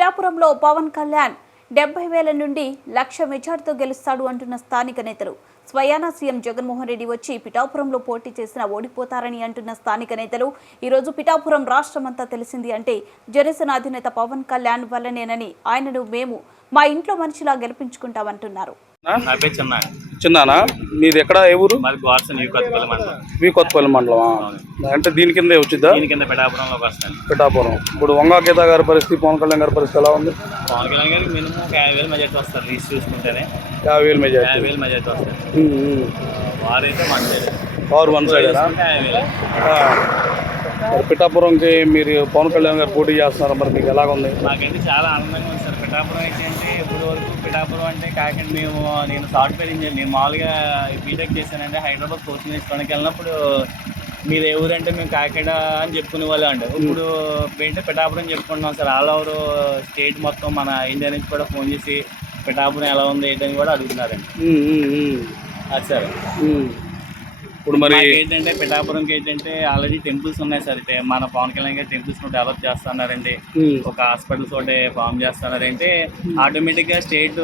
పిఠాపురంలో పవన్ కళ్యాణ్ 70,000 నుండి 1,00,000 మెజార్టీతో గెలుస్తాడు అంటున్న స్థానిక నేతలు. స్వయానా సీఎం జగన్మోహన్ రెడ్డి వచ్చి పిఠాపురంలో పోటీ చేసినా ఓడిపోతారని అంటున్న స్థానిక నేతలు. ఈరోజు పిఠాపురం రాష్ట్రమంతా తెలిసింది అంటే జనసేన అధినేత పవన్ కళ్యాణ్ వల్లనేనని, ఆయనను మేము మా ఇంట్లో మనిషిలా గెలిపించుకుంటామంటున్నారు. చిన్నానా మీది ఎక్కడ ఏ ఊరు? కొత్తపల్లి మండలం అంటే దీని కింద వచ్చిద్దా? పిఠాపురం. ఇప్పుడు వంగా గీత గారి పరిస్థితి, పవన్ కళ్యాణ్ గారి పరిస్థితి ఎలా ఉంది? పవన్ కళ్యాణ్ గారికి మినిమం 50,000 మెజార్టీ వస్తారు. లీస్ట్ చూసుకుంటేనే 50,000 మెజార్టీ. 50,000 మెజార్టీ వస్తారు. వారైతే మన సైడ్, పవర్ వన్ సైడ్. పిఠాపురంకి మీరు పవన్ కళ్యాణ్ గారు పోటీ చేస్తున్నారు, మరి మీకు ఎలాగ ఉంది? మాకైతే చాలా ఆనందంగా ఉంది సార్. పిఠాపురం ఏంటంటే ఇప్పుడు వరకు పిఠాపురం అంటే కాకుండా నేను సాఫ్ట్వేర్ ఇంజనీర్, నేను మామూలుగా బీటెక్ చేశానంటే హైదరాబాద్ కోచింగ్ తీసుకోవడానికి వెళ్ళినప్పుడు మీరు ఏ ఊరంటే మేము కాకినాడ అని చెప్పుకునే వాళ్ళు అండి. ఇప్పుడు ఏంటంటే పిఠాపురం చెప్పుకుంటున్నాం సార్. ఆల్ ఓవర్ స్టేట్ మొత్తం మన ఇండియా నుంచి కూడా ఫోన్ చేసి పిఠాపురం ఎలా ఉంది ఏంటని కూడా అడుగుతున్నారండి. అది సార్. ఇప్పుడు మరి ఏంటంటే పిఠాపురంకి ఏంటంటే ఆల్రెడీ టెంపుల్స్ ఉన్నాయి సార్. అయితే మన పవన్ కళ్యాణ్ గారు టెంపుల్స్ డెవలప్ చేస్తున్నారండి. ఒక హాస్పిటల్స్ ఒకటి ఫామ్ చేస్తున్నారంటే ఆటోమేటిక్గా state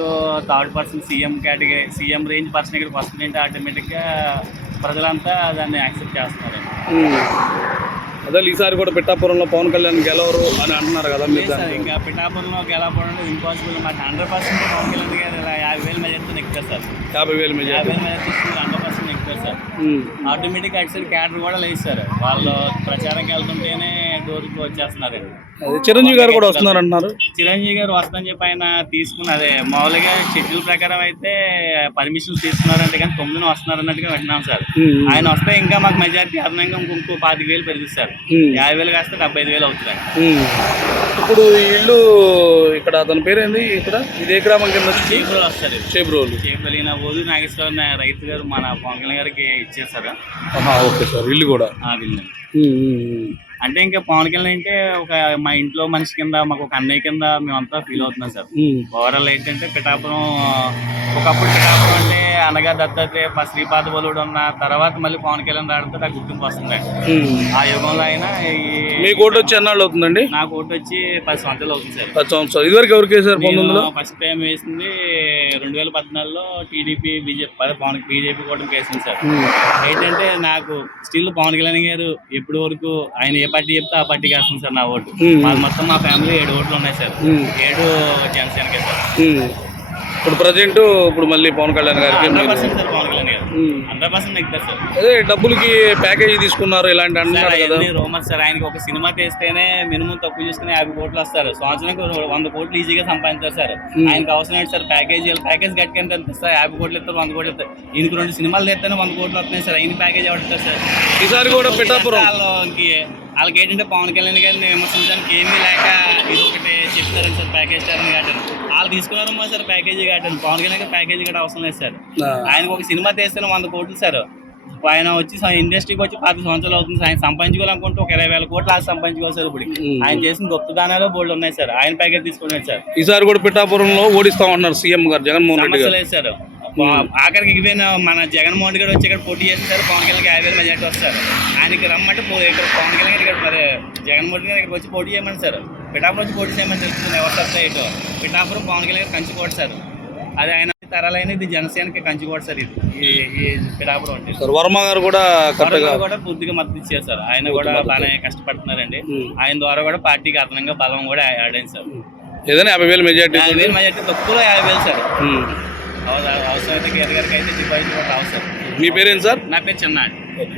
third person CM category, CM range person ఇక్కడికి వస్తుందంటే ఆటోమేటిక్గా ప్రజలంతా దాన్ని యాక్సెప్ట్ చేస్తున్నారండి. అదే ఈసారి కూడా పిఠాపురంలో పవన్ కళ్యాణ్ గెలవరు అని అంటున్నారు కదా మీరు? ఇంకా పిఠాపురంలో గెలవడం ఇంపాసిబుల్. మాకు 100% పవన్ కళ్యాణ్ గారు 50,000 మెజార్టీతో ఎక్కుతారు సార్. 50,000 మెజార్టీ 100% ఎక్కుతారు సార్. ఆటోమేటిక్గా అటు సైడ్ క్యాడర్ కూడా లేదు సార్. వాళ్ళు ప్రచారంకి వెళ్తుంటేనే డోర్కి వచ్చేస్తున్నారండి. చిరంజీవి గారు కూడా వస్తున్నారు అంటున్నారు. చిరంజీవి గారు వస్తుందని చెప్పి ఆయన తీసుకుని అదే మామూలుగా షెడ్యూల్ ప్రకారం అయితే పర్మిషన్స్ తీసుకున్నారంటే కానీ 9 వస్తున్నారు అన్నట్టుగా వింటున్నాం సార్. ఆయన వస్తే ఇంకా మాకు మెజార్టీ అదనంగా ఇంకో 25,000 పెరుగుతారు. 50,000 కాస్తే 75,000 అవుతుంది. ఇప్పుడు ఇల్లు ఇక్కడ అతని పేరేంది? ఇక్కడ ఇదే గ్రామం కింద చేబ్రోలు వస్తారు. చేబ్రోలు ఈయన ఓదు నాగేశ్వర రైతు గారు మన పవన్ కళ్యాణ్ గారికి ఇచ్చేసారు. Okay sir. ఇల్లు కూడా ఇల్లు అంటే ఇంకా పవన్ కళ్యాణ్ అంటే ఒక మా ఇంట్లో మనిషి కింద, మాకు ఒక అన్నయ్య కింద మేమంతా ఫీల్ అవుతున్నాం సార్. ఓవరాల్ ఏంటంటే పిఠాపురం ఒకప్పుడు పిఠాపురం అంటే అనగా దత్తాత్రేయ, శ్రీపాద బలుడు ఉన్న తర్వాత మళ్ళీ పవన్ కళ్యాణ్ రావడంతో నాకు గుర్తింపు వస్తుంది. ఆ యుగంలో అయినా మీ ఓటు వచ్చి ఎన్నాళ్ళు అవుతుందండి? నాకు ఓటు వచ్చి 10 సంవత్సరాలు అవుతుంది సార్. 10 సంవత్సరాలు. ఇదివరకు ఎవరికి వేసారు? ఫస్ట్ టైం వేసింది 2014లో టీడీపీ, బీజేపీ కూడా వేసింది సార్. ఏంటంటే నాకు స్టిల్ పవన్ కళ్యాణ్ గారు ఎప్పటి వరకు ఆయన ఏ పార్టీ చెప్తే ఆ పార్టీకి వేస్తుంది సార్ నా ఓటు. మొత్తం మా ఫ్యామిలీ 7 ఓట్లు ఉన్నాయి సార్. 7 జనసేనకే సార్. ఇప్పుడు ప్రజెంట్ ఇప్పుడు మళ్ళీ పవన్ కళ్యాణ్ గారికి 100% సార్. పవన్ కళ్యాణ్ గారు 100% ఎక్కుతారు సార్. అదే డబ్బులకి ప్యాకేజీ తీసుకున్నారు ఇలాంటి అంటున్నారు కదా? రోమర్ సార్. ఆయనకి ఒక సినిమా తీస్తేనే మినిమం తక్కువ చూసుకుని 50 కోట్లు వస్తారు. సంవత్సరానికి 100 కోట్లు ఈజీగా సంపాదించారు సార్. ఆయనకి అవసరం ఏంటి సార్? ప్యాకేజ్ కట్టుకుని ఇస్తారు. 50 కోట్లు ఇస్తారు, 100 కోట్లు ఇస్తారు. ఈయనకి 2 సినిమాలు తీస్తేనే 100 కోట్లు వస్తున్నాయి సార్. ఆయన ప్యాకేజ్ ఎవరు సార్? ఈసారి కూడా పిఠాపురం వాళ్ళకి ఏంటంటే పవన్ కళ్యాణ్ గారిని విమర్శించడానికి ఏమీ లేక ఇది ఒకటి చెప్తారని సార్. ప్యాకేజ్ స్టార్ని కాటని వాళ్ళు తీసుకున్నారమ్మా సార్. ప్యాకేజీ కాటని పవన్ కళ్యాణ్ గారు ప్యాకేజీ గట్రా అవసరం లేదు సార్. ఆయనకు ఒక సినిమా తీస్తేనే 100 కోట్లు సార్. ఆయన వచ్చి ఇండస్ట్రీకి వచ్చి 10 సంవత్సరాలు అవుతుంది సార్. ఆయన సంపాదించుకోవాలనుకుంటే ఒక 20,000 కోట్లు అది సంపాదించుకోవాలి సార్. ఇప్పుడు ఆయన చేసిన గొప్ప దానాలు బోల్డ్ ఉన్నాయి సార్. ఆయన ప్యాకేజ్ తీసుకున్నాడు సార్. ఈసారి కూడా పిఠాపురంలో ఓడిస్తామన్నారు సీఎం గారు జగన్మోహన్ రెడ్డి గారు. లేదు సార్. ఆఖరికి ఎగిపోయిన మన జగన్మోహన్ రెడ్డి గారు వచ్చి ఇక్కడ పోటీ చేస్తారు. పవన్ కళ్యాణ్ 50,000 మెజార్టీ వస్తారు. ఆయనకి రమ్మంటే ఇక్కడ పవన్ కళ్యాణ్ గారు ఇక్కడ మరి జగన్మోహన్ రెడ్డి గారు ఇక్కడ వచ్చి పోటీ చేయమని సార్. పిఠాపురం వచ్చి పోటీ చేయమని తెలుస్తుంది ఎవరు వస్తాయి ఇటు. పిఠాపురం పవన్ కళ్యాణ్ గారు కంచుకోట సార్. అది ఆయన తరాలైన ఇది జనసేనకి కంచుకోట సార్. ఇది ఈ పిఠాపురం అంటే సార్. వర్మ గారు కూడా పూర్తిగా మద్దతు ఇచ్చారు సార్. ఆయన కూడా బాగానే కష్టపడుతున్నారండి. ఆయన ద్వారా కూడా పార్టీకి అదనంగా బలం కూడా యాడ్ అయింది సార్. ఏదైనా 50,000 మెజార్టీ. 50,000 మెజార్టీ తక్కువలో 50,000 సార్. అవసరమైతే గేర్ గారికి అయితే డిపాజిట్ కూడా రావు సార్. మీ పేరేంటి సార్? నా పేరు చిన్నాడు.